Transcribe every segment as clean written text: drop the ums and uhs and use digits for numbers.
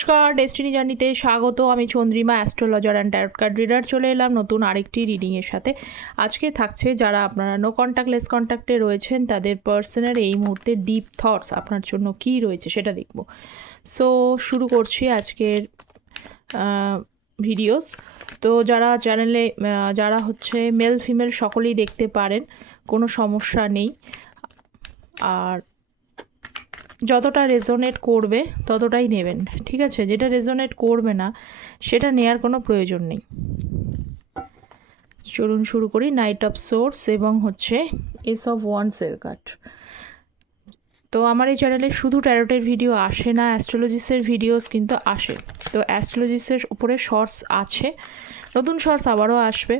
নমস্কার, ডেস্টিনি জার্নিতে স্বাগত। আমি Chandrima, astrologer and tarot card reader. চলে এলাম নতুন আরেকটি রিডিংয়ের সাথে। আজকে থাকছে যারা আপনারা নো কন্ট্যাক্ট লেস কন্ট্যাক্টে রয়েছেন তাদের পার্সনের এই মুহূর্তে ডিপ থটস আপনার জন্য কী রয়েছে সেটা দেখব। সো শুরু করছি আজকের ভিডিওস। তো যারা চ্যানেলে যারা হচ্ছে মেল ফিমেল সকলেই দেখতে পারেন, কোনো সমস্যা নেই। আর যতটা রেজোনেট করবে ততটাই নেবেন, ঠিক আছে? যেটা রেজোনেট করবে না সেটা নেয়ার কোনো প্রয়োজন নেই। চলুন শুরু করি। নাইট অফ সোর্স এবং হচ্ছে এস অফ ওয়ান্ডসের কার্ড। তো আমার এই চ্যানেলে শুধু ট্যারোটের ভিডিও আসে না, অ্যাস্ট্রোলজিসের ভিডিওস কিন্তু আসে। তো অ্যাস্ট্রোলজিসের উপরে শর্টস আছে, নতুন শর্টস আবারও আসবে।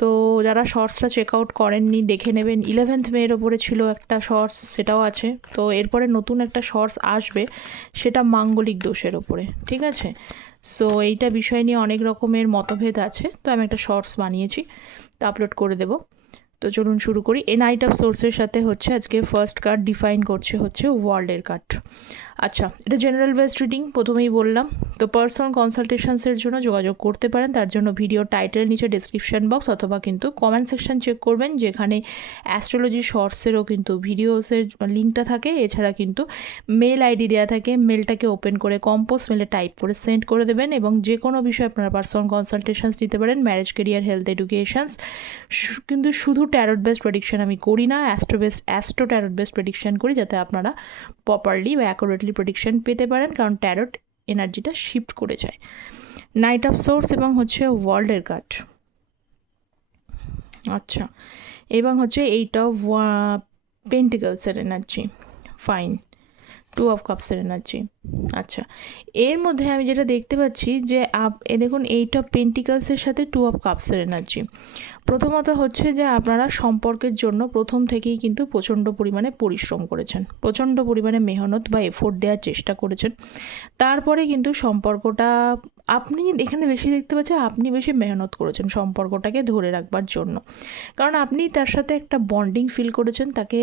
তো যারা শর্টসটা চেক আউট করেননি দেখে নেবেন। 11th মের ওপরে ছিল একটা শর্টস, সেটাও আছে। তো এরপরে নতুন একটা শর্টস আসবে, সেটা মাঙ্গলিক দোষের ওপরে, ঠিক আছে? সো এইটা বিষয় নিয়ে অনেক রকমের মতভেদ আছে, তো আমি একটা শর্টস বানিয়েছি, তো আপলোড করে দেবো। তো চলুন শুরু করি। এই নাইট অফ সোর্সের সাথে হচ্ছে আজকে ফার্স্ট কার্ড ডিফাইন করছে হচ্ছে ওয়ার্ল্ডের কার্ড। আচ্ছা, এটা জেনারেল বেসড রিডিং, প্রথমেই বললাম। তো পার্সোনাল কনসালটেশনসের জন্য যোগাযোগ করতে পারেন। তার জন্য ভিডিও টাইটেল নিচে ডিসক্রিপশন বক্স অথবা কিন্তু কমেন্ট সেকশন চেক করবেন, যেখানে অ্যাস্ট্রোলজি শর্টসেরও কিন্তু ভিডিওসের লিঙ্কটা থাকে। এছাড়া কিন্তু মেল আইডি দেওয়া থাকে, মেলটাকে ওপেন করে কম্পোজ মেলে টাইপ করে সেন্ড করে দেবেন এবং যে কোনো বিষয়ে আপনারা পার্সোনাল কনসালটেশনস নিতে পারেন, ম্যারেজ, কেরিয়ার, হেলথ, এডুকেশনস। কিন্তু শুধু ট্যারট বেসড প্রেডিকশন আমি করি না, অ্যাস্ট্রো ট্যারট বেসড প্রেডিকশন করি, যাতে আপনারা প্রপারলি বা অ্যাকুরেটলি প্রেডিকশন পেতে পারেন, কারণ ট্যারট এনার্জিটা শিফট করে যায়। নাইট অফ সোর্স এবং হচ্ছে ওয়ার্ল্ডের কার্ড। আচ্ছা, এবং হচ্ছে এইট অফ পেন্টিকলসের এনার্জি। ফাইন। 2 অফ কাপসের এনার্জি। আচ্ছা, এর মধ্যে আমি যেটা দেখতে পাচ্ছি যে দেখুন, 8 অফ পেন্টিকলসের সাথে 2 অফ কাপসের এনার্জি। প্রথমত হচ্ছে যে আপনারা সম্পর্কের জন্য প্রথম থেকেই কিন্তু প্রচণ্ড পরিমাণে পরিশ্রম করেছেন, প্রচণ্ড পরিমাণে মেহনত বা এফোর্ট দেওয়ার চেষ্টা করেছেন। তারপরে কিন্তু সম্পর্কটা আপনি এখানে বেশি দেখতে পাচ্ছেন, আপনি বেশি মেহনত করেছেন সম্পর্কটাকে ধরে রাখবার জন্য, কারণ আপনি তার সাথে একটা বন্ডিং ফিল করেছেন তাকে।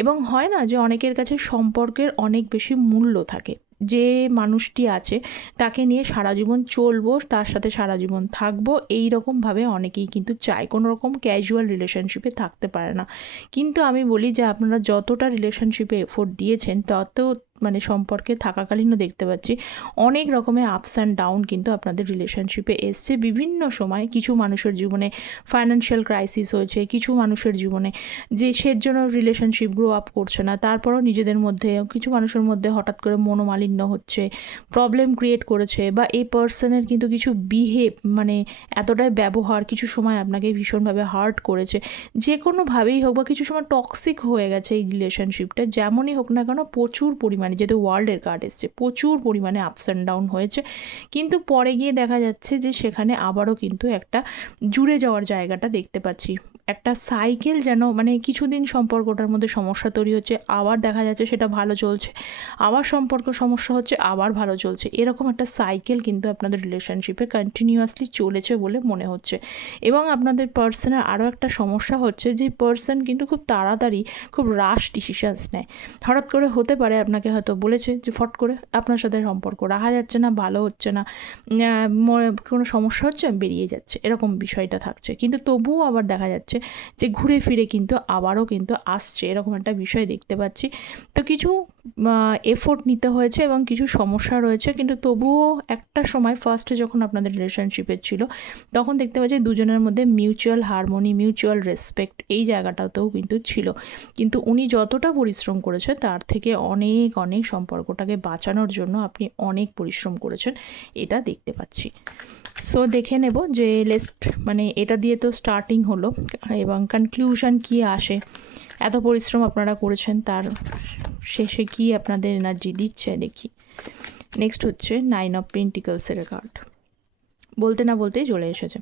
এবং হয় না যে অনেকের কাছে সম্পর্কের অনেক বেশি মূল্য থাকে, যে মানুষটি আছে তাকে নিয়ে সারা জীবন চলবো, তার সাথে সারা জীবন থাকবো, এই রকমভাবে অনেকেই কিন্তু চায়, কোনো রকম ক্যাজুয়াল রিলেশনশিপে থাকতে পারে না। কিন্তু আমি বলি যে আপনারা যতটা রিলেশনশিপে এফোর্ট দিয়েছেন তত সম্পর্কে থাকাকালীনও দেখতে পাচ্ছি অনেক রকমের আপস অ্যান্ড ডাউন কিন্তু আপনাদের রিলেশনশিপে এসছে। বিভিন্ন সময় কিছু মানুষের জীবনে ফাইন্যান্সিয়াল ক্রাইসিস হয়েছে, কিছু মানুষের জীবনে যে সের জন্য রিলেশনশিপ গ্রো আপ করছে না, তারপরও নিজেদের মধ্যে কিছু মানুষের মধ্যে হঠাৎ করে মনোমালিন্য হচ্ছে, প্রবলেম ক্রিয়েট করেছে, বা এই পার্সনের কিন্তু কিছু বিহেভ এতটাই ব্যবহার কিছু সময় আপনাকে ভীষণভাবে হার্ট করেছে, যে কোনোভাবেই হোক, বা কিছু সময় টক্সিক হয়ে গেছে এই রিলেশনশিপটা। যেমনই হোক না কেন, প্রচুর পরিমাণে, যেহেতু ওয়ার্ল্ডের কার্ড এসছে, প্রচুর পরিমাণে আপস অ্যান্ড ডাউন হয়েছে। কিন্তু পরে গিয়ে দেখা যাচ্ছে যে সেখানে আবারও কিন্তু একটা জুড়ে যাওয়ার জায়গাটা দেখতে পাচ্ছি। একটা সাইকেল যেন কিছুদিন সম্পর্কটার মধ্যে সমস্যা তৈরি হচ্ছে, আবার দেখা যাচ্ছে সেটা ভালো চলছে, আবার সম্পর্ক সমস্যা হচ্ছে, আবার ভালো চলছে। এরকম একটা সাইকেল কিন্তু আপনাদের রিলেশনশিপে কন্টিনিউয়াসলি চলেছে বলে মনে হচ্ছে। এবং আপনাদের পার্সনের আরও একটা সমস্যা হচ্ছে যে পার্সন কিন্তু খুব তাড়াতাড়ি খুব রাশ ডিসিশনস নেয়। হঠাৎ করে হতে পারে আপনাকে হয়তো বলেছে যে ফট করে আপনার সাথে সম্পর্ক রাখা যাচ্ছে না, ভালো হচ্ছে না, কোনো সমস্যা হচ্ছে, বেরিয়ে যাচ্ছে, এরকম বিষয়টা থাকছে। কিন্তু তবুও আবার দেখা যাচ্ছে যে ঘুরে ফিরে কিন্তু আবারও কিন্তু আসছে, এরকম একটা বিষয় দেখতে পাচ্ছি। তো কিছু এফোর্ট নিতে হয়েছে এবং কিছু সমস্যা রয়েছে, কিন্তু তবুও একটা সময় ফার্স্টে যখন আপনাদের রিলেশনশিপের ছিল তখন দেখতে পাচ্ছি দুজনের মধ্যে মিউচুয়াল হারমোনি, মিউচুয়াল রেসপেক্ট এই জায়গাটাতেও কিন্তু ছিল। কিন্তু উনি যতটা পরিশ্রম করেছে তার থেকে অনেক অনেক সম্পর্কটাকে বাঁচানোর জন্য আপনি অনেক পরিশ্রম করেছেন, এটা দেখতে পাচ্ছি। সো দেখে নেব যে এটা দিয়ে তো স্টার্টিং হলো, এবং কনক্লুশন কী আসে। এত পরিশ্রম আপনারা করেছেন, তার শেষে কি আপনাদের এনার্জি দিচ্ছে দেখি। নেক্সট হচ্ছে 9 অফ পেন্টিকলসের কার্ড। বলতে না বলতেই চলে এসেছে।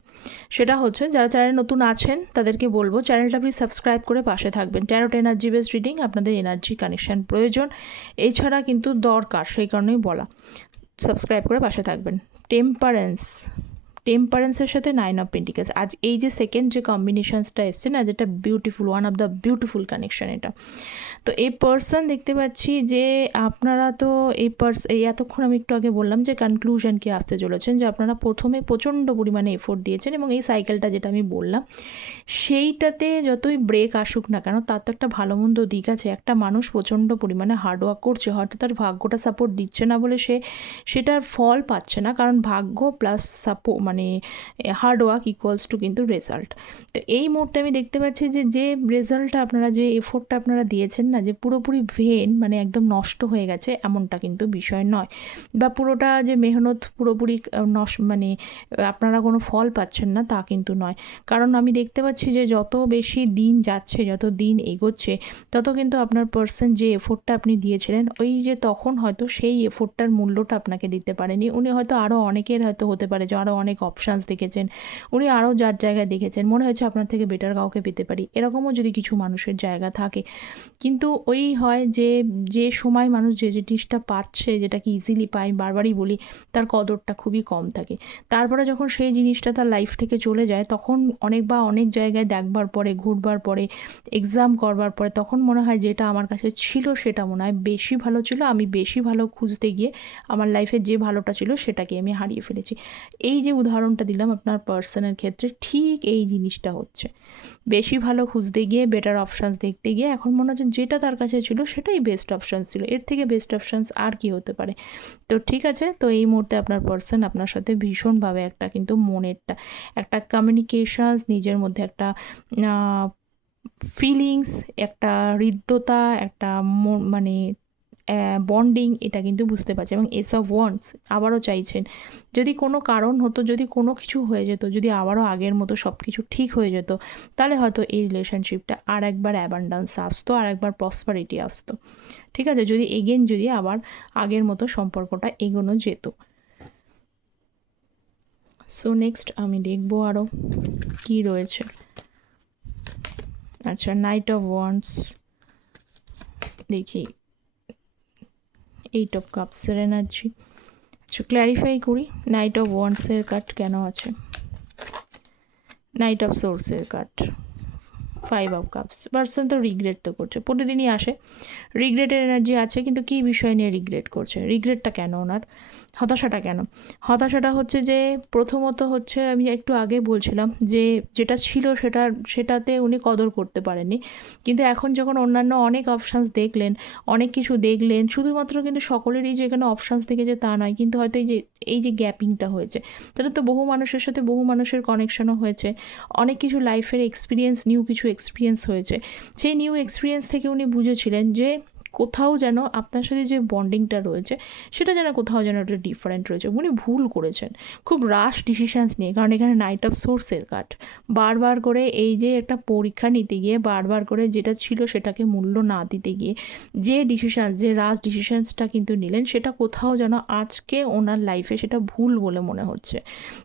সেটা হচ্ছে যারা চ্যানেলে নতুন আছেন তাদেরকে বলবো চ্যানেলটা প্লিজ সাবস্ক্রাইব করে পাশে থাকবেন। ট্যারট এনার্জি বেসড রিডিং, আপনাদের এনার্জি কানেকশান প্রয়োজন, এছাড়া কিন্তু দরকার, সেই কারণেই বলা। সাবস্ক্রাইব করে পাশে থাকবেন। টেম্পারেন্স টেম্পারেন্সের সাথে 9 অফ পেন্টিকেলস। আজ এই যে সেকেন্ড যে কম্বিনেশনসটা এসছে না, যেটা beautiful, one of the beautiful connection এটা। তো এই পার্সন দেখতে পাচ্ছি যে আপনারা তো এই এতক্ষণ আমি একটু আগে বললাম যে কনক্লুশন কি আসতে চলেছেন, যে আপনারা প্রথমে প্রচণ্ড পরিমাণে এফোর্ট দিয়েছেন এবং এই সাইকেলটা যেটা আমি বললাম সেইটাতে যতই ব্রেক আসুক না কেন তার তো একটা ভালো মন্দ দিক আছে। একটা মানুষ প্রচণ্ড পরিমাণে হার্ডওয়ার্ক করছে, হয়তো তার ভাগ্যটা সাপোর্ট দিচ্ছে না বলে সেটার ফল পাচ্ছে না, কারণ ভাগ্য প্লাস মানে হার্ডওয়ার্ক ইকুয়ালস টু কিন্তু রেজাল্ট। তো এই মুহূর্তে আমি দেখতে পাচ্ছি যে রেজাল্টটা আপনারা, যে এফোর্টটা আপনারা দিয়েছেন না, যে পুরোপুরি মানে একদম নষ্ট হয়ে গেছে এমনটা কিন্তু বিষয় নয়, বা পুরোটা যে মেহনত পুরোপুরি মানে আপনারা কোনো ফল পাচ্ছেন না তা কিন্তু নয়। কারণ আমি দেখতে পাচ্ছি যে যত বেশি দিন যাচ্ছে, যত দিন এগোচ্ছে, তত কিন্তু আপনার পার্সন যে এফোর্টটা আপনি দিয়েছিলেন, ওই যে তখন হয়তো সেই এফোর্টটার মূল্যটা আপনাকে দিতে পারেনি। উনি হয়তো আরও অনেকের হয়তো হতে পারে যে আরও অনেক অপশানস দেখেছেন, উনি আরও যার জায়গায় দেখেছেন, মনে হয়েছে আপনার থেকে বেটার কাউকে পেতে পারি, এরকমও যদি কিছু মানুষের জায়গা থাকে। কিন্তু ওই হয় যে সময় মানুষ যে জিনিসটা পাচ্ছে, যেটাকে ইজিলি পায়, বারবারই বলি, তার কদরটা খুবই কম থাকে। তারপরে যখন সেই জিনিসটা তার লাইফ থেকে চলে যায়, তখন অনেক জায়গায় দেখবার পরে, ঘুরবার পরে, এক্সাম করবার পরে, তখন মনে হয় যেটা আমার কাছে ছিল সেটা মনে হয় বেশি ভালো ছিল, আমি বেশি ভালো খুঁজতে গিয়ে আমার লাইফে যে ভালোটা ছিল সেটাকে আমি হারিয়ে ফেলেছি। এই যে উদাহরণটা দিলাম আপনার পার্সনের ক্ষেত্রে, ঠিক এই জিনিসটা হচ্ছে। বেশি ভালো খুঁজতে গিয়ে, বেটার অপশানস দেখতে গিয়ে এখন মনে হচ্ছে যেটা তার কাছে ছিল সেটাই বেস্ট অপশানস ছিল, এর থেকে বেস্ট অপশানস আর কি হতে পারে। তো ঠিক আছে, তো এই মুহূর্তে আপনার পার্সন আপনার সাথে ভীষণভাবে একটা কিন্তু মনেরটা একটা কমিউনিকেশানস, নিজের মধ্যে একটা ফিলিংস, একটা হৃদ্যতা, একটা মানে বন্ডিং, এটা কিন্তু বুঝতে পারছে। এবং এস অফ ওয়ান্স আবারও চাইছেন, যদি কোনো কারণ হতো, যদি কোনো কিছু হয়ে যেত, যদি আবারও আগের মতো সব কিছু ঠিক হয়ে যেত, তাহলে হয়তো এই রিলেশনশিপটা আর একবার অ্যাবান্ডান্স আসতো, আর একবার প্রসপারিটি আসতো। ঠিক আছে, যদি আবার আগের মতো সম্পর্কটা এগোনো যেত। সো নেক্সট আমি দেখবো আরও কী রয়েছে। আচ্ছা, নাইট অফ ওয়ান্ডস দেখি, 8 অফ কাপসের এনার্জি। আচ্ছা, ক্ল্যারিফাই করি নাইট অফ ওয়ান্ডসের কার্ড কেন আছে, নাইট অফ সোর্সের কার্ড, 5 অফ কাপস। পার্সন তো রিগ্রেট তো করছে, প্রতিদিনই আসে রিগ্রেটের এনার্জি আছে, কিন্তু কী বিষয় নিয়ে রিগ্রেট করছে, রিগ্রেটটা কেন ওনার, হতাশাটা কেন? হতাশাটা হচ্ছে যে প্রথমত হচ্ছে, আমি একটু আগে বলছিলাম যে যেটা ছিল সেটাতে উনি কদর করতে পারেননি, কিন্তু এখন যখন অন্যান্য অনেক অপশানস দেখলেন, অনেক কিছু দেখলেন, শুধুমাত্র কিন্তু সকলেরই যে এখানে অপশানস দেখেছে তা নয়, কিন্তু হয়তো এই যে গ্যাপিংটা হয়েছে, তাহলে তো বহু মানুষের সাথে বহু মানুষের কানেকশনও হয়েছে, অনেক কিছু লাইফের এক্সপিরিয়েন্স, নিউ কিছু এক্সপিরিয়েন্স হয়েছে। সেই নিউ এক্সপিরিয়েন্স থেকে উনি বুঝেছিলেন যে কোথাও যেন আপনার সাথে যে বন্ডিংটা রয়েছে সেটা যেন কোথাও যেন একটা ডিফারেন্ট রয়েছে, উনি ভুল করেছেন খুব রাশ ডিসিশানস নিয়ে। কারণ এখানে নাইট অফ সোর্সের কার্ড, বারবার করে এই যে একটা পরীক্ষা নিতে গিয়ে, বারবার করে যেটা ছিল সেটাকে মূল্য না দিতে গিয়ে যে রাশ ডিসিশানসটা কিন্তু নিলেন, সেটা কোথাও যেন আজকে ওনার লাইফে সেটা ভুল বলে মনে হচ্ছে।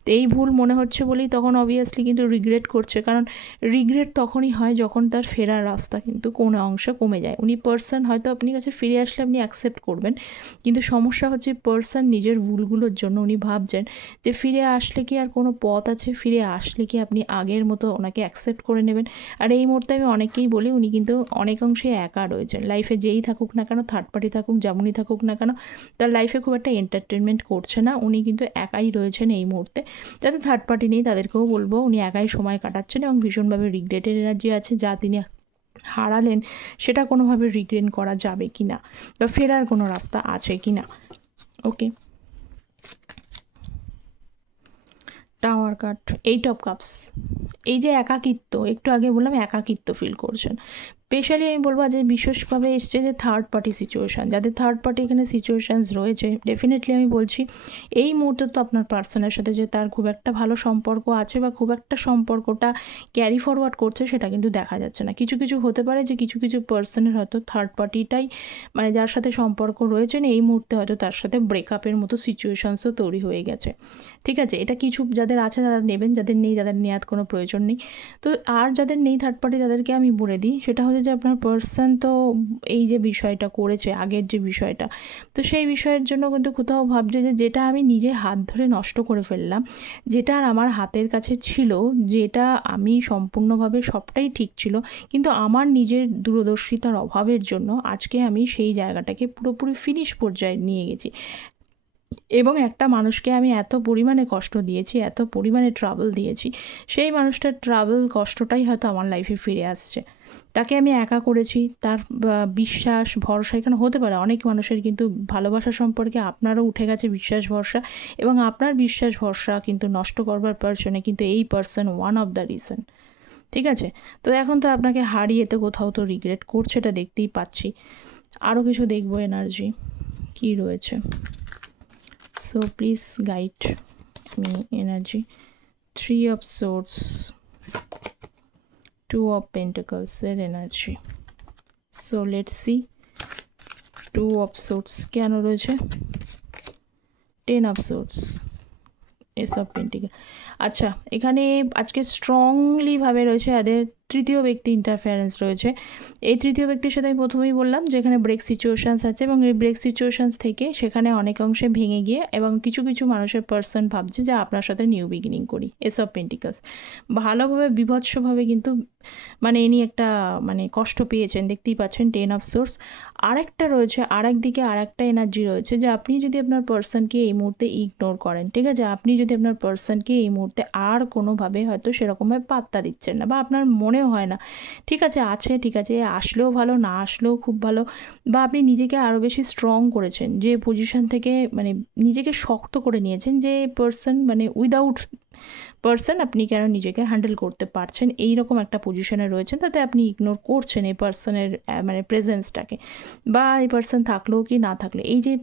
তো এই ভুল মনে হচ্ছে বলেই তখন অবভিয়াসলি কিন্তু রিগ্রেট করছে, কারণ রিগ্রেট তখনই হয় যখন তার ফেরার রাস্তা কিন্তু কোনো অংশে কমে যায়। উনি পার্সন হয়তো আপনি কাছে ফিরে আসলে আপনি অ্যাকসেপ্ট করবেন, কিন্তু সমস্যা হচ্ছে পার্সন নিজের ভুলগুলোর জন্য উনি ভাবছেন যে ফিরে আসলে কি আর কোনো পথ আছে, ফিরে আসলে কি আপনি আগের মতো ওনাকে অ্যাকসেপ্ট করে নেবেন। আর এই মুহূর্তে আমি অনেকেই বলি উনি কিন্তু অনেক অংশে একা রয়েছেন, লাইফে যেই থাকুক না কেন, থার্ড পার্টি থাকুক, যেমনই থাকুক না কেন, তার লাইফে খুব একটা এন্টারটেনমেন্ট করছে না, উনি কিন্তু একাই রয়েছেন এই মুহূর্তে। যাদের থার্ড পার্টি নেই তাদেরকেও বলবো উনি একাই সময় কাটাচ্ছেন এবং ভীষণভাবে রিগ্রেটের এনার্জি আছে, যা তিনি হারালেন সেটা কোনোভাবে রিগ্রেন করা যাবে কি না, বা ফেরার কোনো রাস্তা আছে কি না। ওকে, টাওয়ার কার্ড, 8 অফ কাপস। এই যে একাকিত্ব, একটু আগে বললাম একাকিত্ব ফিল করছেন, স্পেশালি আমি বলবো যে বিশেষভাবে এসছে যে থার্ড পার্টি সিচুয়েশান, যাদের থার্ড পার্টি এখানে সিচুয়েশানস রয়েছে, ডেফিনেটলি আমি বলছি এই মুহূর্তে তো আপনার পার্সনের সাথে যে তার খুব একটা ভালো সম্পর্ক আছে বা খুব একটা সম্পর্কটা ক্যারি ফরওয়ার্ড করছে সেটা কিন্তু দেখা যাচ্ছে না। কিছু কিছু হতে পারে যে কিছু কিছু পার্সনের হয়তো থার্ড পার্টিটাই, মানে যার সাথে সম্পর্ক রয়েছেন এই মুহূর্তে হয়তো তার সাথে ব্রেকআপের মতো সিচুয়েশানসও তৈরি হয়ে গেছে। ঠিক আছে, এটা কিছু যাদের আছে তারা নেবেন, যাদের নেই তাদের নেওয়ার কোনো প্রয়োজন নেই। তো আর যাদের নেই থার্ড পার্টি তাদেরকে আমি বলে দিই, সেটা হচ্ছে হচ্ছে যে আপনার পার্সন তো এই যে বিষয়টা করেছে, আগের যে বিষয়টা, তো সেই বিষয়ের জন্য কিন্তু কোথাও ভাবছে যে যেটা আমি নিজে হাত ধরে নষ্ট করে ফেললাম, যেটা আর আমার হাতের কাছে ছিল, যেটা আমি সম্পূর্ণভাবে সবটাই ঠিক ছিল, কিন্তু আমার নিজের দূরদর্শিতার অভাবের জন্য আজকে আমি সেই জায়গাটাকে পুরোপুরি ফিনিশ পর্যায়ে নিয়ে গেছি এবং একটা মানুষকে আমি এত পরিমাণে কষ্ট দিয়েছি, এত পরিমাণে ট্রাবল দিয়েছি, সেই মানুষটার ট্রাবল কষ্টটাই হয়তো আমার লাইফে ফিরে আসছে। তাকে আমি একা করেছি, তার বিশ্বাস ভরসা এখানে হতে পারে অনেক মানুষের কিন্তু ভালোবাসা সম্পর্কে আপনারও উঠে গেছে বিশ্বাস ভরসা, এবং আপনার বিশ্বাস ভরসা কিন্তু নষ্ট করবার পারছনে কিন্তু এই person one of the reason. ঠিক আছে, তো এখন তো আপনাকে হারিয়ে তো কোথাও তো রিগ্রেট করছে, এটা দেখতেই পাচ্ছি। আরও কিছু দেখবো এনার্জি কী রয়েছে। So please guide me energy. 3 of Swords, 2 of Pentacles এর energy. So let's see 2 of Swords কেন রয়েছে, 10 of Swords, Ace of Pentacles। আচ্ছা, এখানে আজকে স্ট্রংলিভাবে রয়েছে এদের তৃতীয় ব্যক্তি ইন্টারফারেন্স রয়েছে। এই তৃতীয় ব্যক্তির সাথে আমি প্রথমেই বললাম যে এখানে ব্রেক সিচুয়েশানস আছে, এবং এই ব্রেক সিচুয়েশানস থেকে সেখানে অনেক অংশে ভেঙে গিয়ে এবং কিছু কিছু মানুষের পার্সন ভাবছে যে আপনার সাথে নিউ বিগিনিং করি। এস অফ পেন্টিকলস ভালোভাবে বিভৎসভাবে কিন্তু মানে ইনি একটা মানে কষ্ট পেয়েছেন, দেখতেই পাচ্ছেন 10 অফ সোর্স। আরেকটা রয়েছে, আরেক দিকে আরেকটা এনার্জি রয়েছে যে আপনি যদি আপনার পার্সনকে এই মুহূর্তে ইগনোর করেন, ঠিক আছে, আপনি যদি আপনার পার্সনকে এই মুহূর্তে আর কোনোভাবে হয়তো সেরকমভাবে পাত্তা দিচ্ছেন না, বা আপনার মনেও হয় না ঠিক আছে ঠিক আছে আসলেও ভালো, না আসলেও খুব ভালো, বা আপনি নিজেকে আরও বেশি স্ট্রং করেছেন, যে পজিশন থেকে মানে নিজেকে শক্ত করে নিয়েছেন, যে পার্সন মানে উইদাউট পার্সন আপনি কেন নিজেকে হ্যান্ডেল করতে পারছেন, এই রকম একটা পজিশনে রয়েছেন, তাতে আপনি ইগনোর করছেন এই পার্সনের মানে প্রেজেন্সটাকে, বা এই পার্সন থাকলেও কি না থাকলে এই যে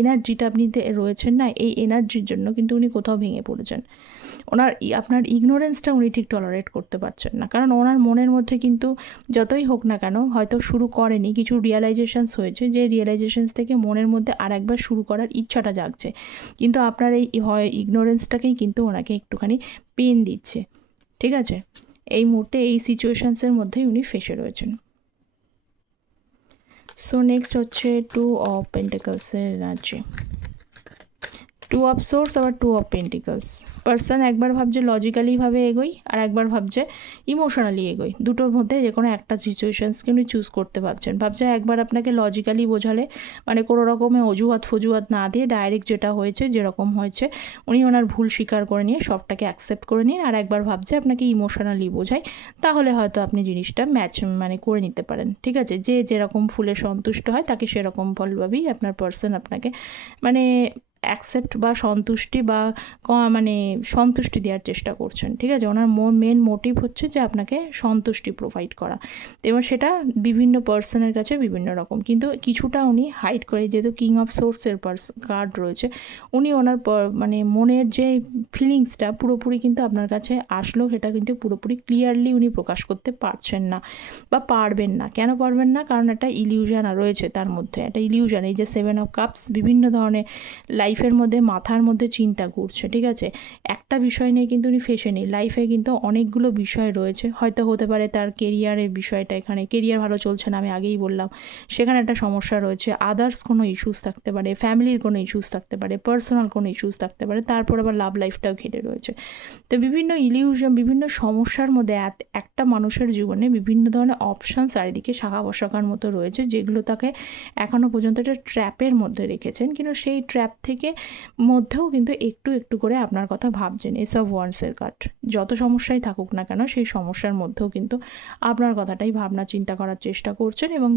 এনার্জিটা আপনি রয়েছেন না, এই এনার্জির জন্য কিন্তু উনি কোথাও ভেঙে পড়েছেন। ওনার আপনার ইগনোরেন্সটা উনি ঠিক টলারেট করতে পারছেন না, কারণ ওনার মনের মধ্যে কিন্তু যতই হোক না কেন হয়তো শুরু করেনি, কিছু রিয়েলাইজেশনস হয়েছে, যে রিয়েলাইজেশনস থেকে মনের মধ্যে আর একবার শুরু করার ইচ্ছাটা জাগছে, কিন্তু আপনার এই হয় ইগনোরেন্সটাকেই কিন্তু ওনাকে একটুখানি পেন দিচ্ছে। ঠিক আছে, এই মুহূর্তে এই সিচুয়েশনসের মধ্যেই উনি ফেসে রয়েছেন। সো নেক্সট হচ্ছে 2 অফ পেন্টিকলসের এনার্জি। 2 অফ সোর্স আবার 2 অফ পেন্টিকলস। পার্সন একবার ভাবছে লজিক্যালিভাবে এগোই, আর একবার ভাবছে ইমোশনালি এগোই, দুটোর মধ্যে যে কোনো একটা সিচুয়েশানসকে উনি চুজ করতে ভাবছে একবার আপনাকে লজিক্যালি বোঝালে, মানে কোনো রকমের অজুহাত ফজুহাত না দিয়ে ডাইরেক্ট যেটা হয়েছে যেরকম হয়েছে উনি ওনার ভুল স্বীকার করে নিয়ে সবটাকে অ্যাকসেপ্ট করে নিন, আর একবার ভাবছে আপনাকে ইমোশনালি বোঝাই, তাহলে হয়তো আপনি জিনিসটা ম্যাচ মানে করে নিতে পারেন। ঠিক আছে, যে যেরকম ফুলে সন্তুষ্ট হয় তাকে সেরকম ফলভাবেই আপনার পার্সন আপনাকে মানে অ্যাকসেপ্ট বা সন্তুষ্টি বা মানে সন্তুষ্টি দেওয়ার চেষ্টা করছেন। ঠিক আছে, ওনার মেন মোটিভ হচ্ছে যে আপনাকে সন্তুষ্টি প্রোভাইড করা, এবার সেটা বিভিন্ন পার্সনের কাছে বিভিন্ন রকম, কিন্তু কিছুটা উনি হাইড করে, যেহেতু কিং অফ সোর্সের কার্ড রয়েছে, উনি ওনার মানে মনের যে ফিলিংসটা পুরোপুরি কিন্তু আপনার কাছে আসলো, সেটা কিন্তু পুরোপুরি ক্লিয়ারলি উনি প্রকাশ করতে পারছেন না বা পারবেন না। কেন পারবেন না? কারণ একটা ইলিউশন রয়েছে তার মধ্যে, একটা ইলিউশন, এই যে 7 অফ কাপস বিভিন্ন ধরনের লাইফের মধ্যে মাথার মধ্যে চিন্তা ঘুরছে। ঠিক আছে, একটা বিষয় নিয়ে কিন্তু উনি ফেসে নেই, লাইফে কিন্তু অনেকগুলো বিষয় রয়েছে, হয়তো হতে পারে তার কেরিয়ারের বিষয়টা, এখানে কেরিয়ার ভালো চলছে না আমি আগেই বললাম, সেখানে একটা সমস্যা রয়েছে, আদার্স কোনো ইস্যুস থাকতে পারে, ফ্যামিলির কোনো ইস্যুস থাকতে পারে, পার্সোনাল কোনো ইস্যুস থাকতে পারে, তারপর আবার লাভ লাইফটাও ঘেটে রয়েছে। তো বিভিন্ন ইলিউশন, বিভিন্ন সমস্যার মধ্যে একটা মানুষের জীবনে বিভিন্ন ধরনের অপশান চারিদিকে শাখা বসাকার মতো রয়েছে, যেগুলো তাকে এখনও পর্যন্ত একটা ট্র্যাপের মধ্যে রেখেছেন, কিন্তু সেই ট্র্যাপ থেকে মধ্যেও কিন্তু একটু একটু করে আপনার কথা ভাবছেন। এস অফ ওয়ান্ডসের কার্ড, যত সমস্যাই থাকুক না কেন সেই সমস্যার মধ্যেও কিন্তু আপনার কথাটাই ভাবনা চিন্তা করার চেষ্টা করছেন, এবং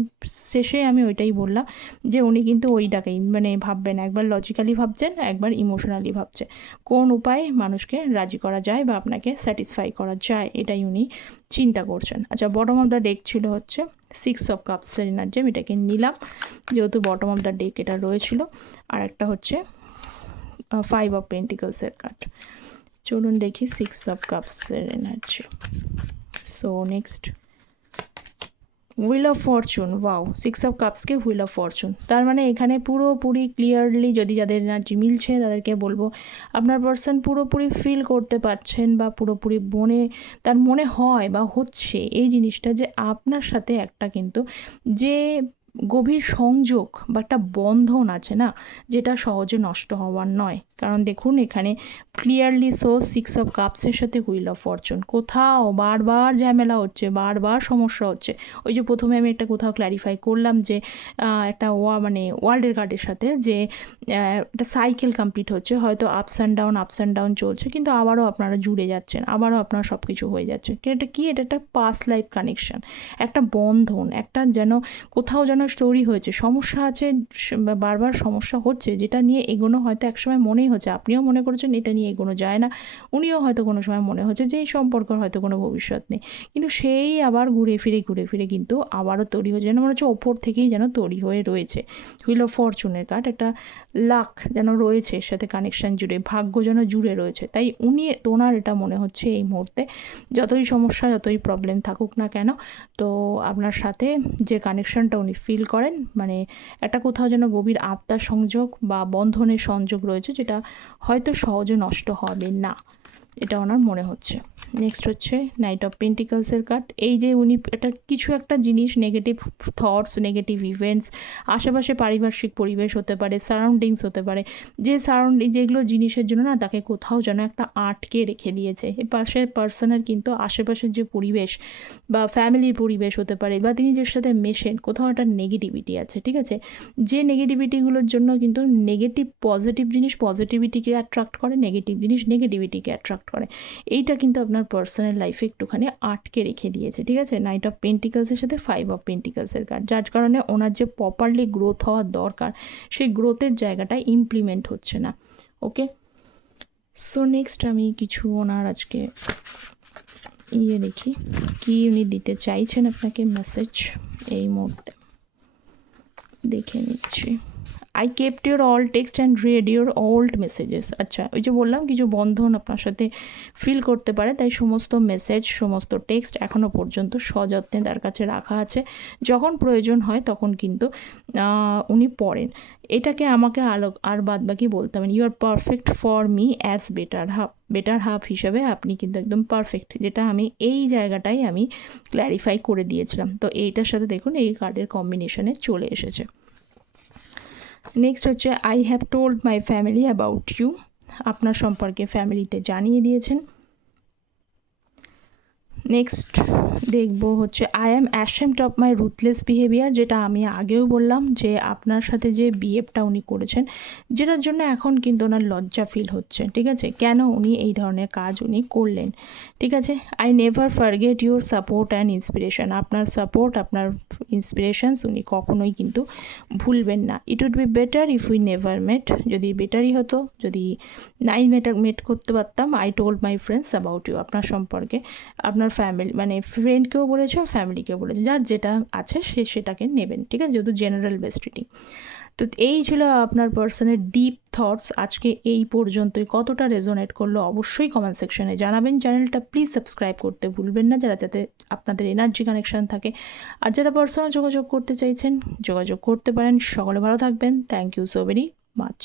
শেষে আমি ওইটাই বললাম যে উনি কিন্তু ওইটাকেই মানে ভাববেন, একবার লজিক্যালি ভাবছেন, একবার ইমোশনালি ভাবছে, কোন উপায়ে মানুষকে রাজি করা যায় বা আপনাকে স্যাটিসফাই করা যায়, এটাই উনি চিন্তা করছেন। আচ্ছা, বটম অফ দ্য ডেক ছিল হচ্ছে 6 অফ কাপসের এনার্জি, আমি এটাকে নিলাম যেহেতু বটম অফ দ্য ডেক এটা রয়েছিল, আর একটা হচ্ছে 5 অফ পেন্টিকলসের কার্ড। চলুন দেখি 6 অফ কাপসের energy. So next wheel of fortune, wow, 6 of কাপসকে হুইল অফ ফরচুন। তার মানে এখানে পুরোপুরি ক্লিয়ারলি যদি যাদের এনার্জি মিলছে তাদেরকে বলবো আপনার পার্সন পুরোপুরি ফিল করতে পারছেন বা পুরোপুরি তার মনে হয় বা হচ্ছে এই জিনিসটা যে আপনার সাথে একটা কিন্তু যে গভীর সংযোগ বা একটা বন্ধন আছে না, যেটা সহজে নষ্ট হওয়ার নয়। কারণ দেখুন এখানে ক্লিয়ারলি সো 6 অফ কাপসের সাথে হুইল অফ ফরচুন, কোথাও বারবার ঝামেলা হচ্ছে, বারবার সমস্যা হচ্ছে। ওই যে প্রথমে আমি একটা কোথাও ক্ল্যারিফাই করলাম যে একটা মানে ওয়ার্ল্ডের কার্ডের সাথে যে একটা সাইকেল কমপ্লিট হচ্ছে, হয়তো আপস অ্যান্ড ডাউন চলছে, কিন্তু আবারও আপনারা জুড়ে যাচ্ছেন, আবারও আপনার সব কিছু হয়ে যাচ্ছে। এটা কি, এটা একটা পাস্ট লাইফ কানেকশন, একটা বন্ধন, একটা যেন কোথাও যেন স্টোরি হয়েছে, সমস্যা আছে, বারবার সমস্যা হচ্ছে, যেটা নিয়ে এগোনো হয়তো একসময় মনেই হচ্ছে, আপনিও মনে করেছেন এটা নিয়ে এগোনো যায় না, উনিও হয়তো কোনো সময় মনে হচ্ছে যে এই সম্পর্কের হয়তো কোনো ভবিষ্যৎ নেই, কিন্তু সেই আবার ঘুরে ফিরে কিন্তু আবারও তৈরি হয়ে যেন মনে হচ্ছে ওপর থেকেই যেন তৈরি হয়ে রয়েছে। হুইল অফ ফরচুনের কার্ড, একটা লাক যেন রয়েছে এর সাথে কানেকশান জুড়ে, ভাগ্য যেন জুড়ে রয়েছে। তাই ওনার এটা মনে হচ্ছে এই মুহূর্তে যতই সমস্যা যতই প্রবলেম থাকুক না কেন, তো আপনার সাথে যে কানেকশানটা উনি ফিল করেন, মানে একটা কোথাও যেন গভীর আত্মার সংযোগ বা বন্ধনের সংযোগ রয়েছে, যেটা হয়তো সহজে নষ্ট হবে না, এটা ওনার মনে হচ্ছে। নেক্সট হচ্ছে নাইট অফ পেন্টিকলসের কার্ড। এই যে উনি কিছু একটা জিনিস, নেগেটিভ থটস, নেগেটিভ ইভেন্টস, আশেপাশে পারিপার্শ্বিক পরিবেশ হতে পারে, সারাউন্ডিংস হতে পারে, যে যেগুলো জিনিসের জন্য না তাকে কোথাও যেন একটা আটকে রেখে দিয়েছে। এ পাশের পার্সনের কিন্তু আশেপাশের যে পরিবেশ বা ফ্যামিলির পরিবেশ হতে পারে, বা তিনি যে সাথে মেশেন, কোথাও একটা নেগেটিভিটি আছে, ঠিক আছে? যে নেগেটিভিটিগুলোর জন্য কিন্তু পজিটিভ জিনিস পজিটিভিটিকে অ্যাট্রাক্ট করে, নেগেটিভ জিনিস নেগেটিভিটিকে অ্যাট্রাক্ট করে। এইটা কিন্তু আপনার পার্সোনাল লাইফে একটুখানি আটকে রেখে দিয়েছে, ঠিক আছে? নাইট অফ পেন্টিকলসের সাথে 5 অফ পেন্টিকলসের কার্ড, যার কারণে ওনার যে প্রপারলি গ্রোথ হওয়ার দরকার সেই গ্রোথের জায়গাটা ইমপ্লিমেন্ট হচ্ছে না। ওকে, সো নেক্সট আমি কিছু ওনার আজকে দেখি কি উনি দিতে চাইছেন আপনাকে মেসেজ এই মুহূর্তে, দেখে নিচ্ছি। I kept your all text and read your old messages. আচ্ছা, ওই যে বললাম কিছু বন্ধন আপনার সাথে ফিল করতে পারে, তাই সমস্ত মেসেজ, সমস্ত টেক্সট এখনও পর্যন্ত সযত্নে তার কাছে রাখা আছে, যখন প্রয়োজন হয় তখন কিন্তু উনি পড়েন। এটাকে আমাকে আর বাদ বাকি বলতে হবে, you are perfect for me as better half হিসেবে আপনি কিন্তু একদম পারফেক্ট, যেটা আমি এই জায়গাটাই আমি ক্ল্যারিফাই করে দিয়েছিলাম। তো এইটার সাথে দেখুন এই কার্ডের কম্বিনেশনে চলে এসেছে। নেক্সট হচ্ছে I have told my family about you, আপনার সম্পর্কে ফ্যামিলিতে জানিয়ে দিয়েছেন। নেক্সট দেখব হচ্ছে I am ashamed of my ruthless behaviour, যেটা আমি আগেও বললাম যে আপনার সাথে যে বিহেভটা উনি করেছেন, যেটার জন্য এখন কিন্তু ওনার লজ্জা ফিল হচ্ছে, ঠিক আছে? কেন উনি এই ধরনের কাজ উনি করলেন, ঠিক আছে? I never forget your support and inspiration, আপনার সাপোর্ট, আপনার ইন্সপিরেশনস উনি কখনোই কিন্তু ভুলবেন না। It would be better if we never met, যদি বেটারই হতো যদি নাই মেট করতে পারতাম। I told my friends about you, আপনার সম্পর্কে আপনার ফ্যামিলি মানে ফ্রেন্ডকেও বলেছে আর ফ্যামিলিকেও বলেছে, যার যেটা আছে সেটাকে নেবেন, ঠিক আছে? যেহেতু জেনারেল বেস্ট রিডিং। তো এই ছিল আপনার পার্সনের ডিপ থটস আজকে এই পর্যন্তই। কতটা রেজোনেট করলো অবশ্যই কমেন্ট সেকশনে জানাবেন। চ্যানেলটা প্লিজ সাবস্ক্রাইব করতে ভুলবেন না, যাতে আপনাদের এনার্জি কানেকশান থাকে। আর যারা পার্সোনাল যোগাযোগ করতে চাইছেন যোগাযোগ করতে পারেন। সকলে ভালো থাকবেন। Thank you so very much.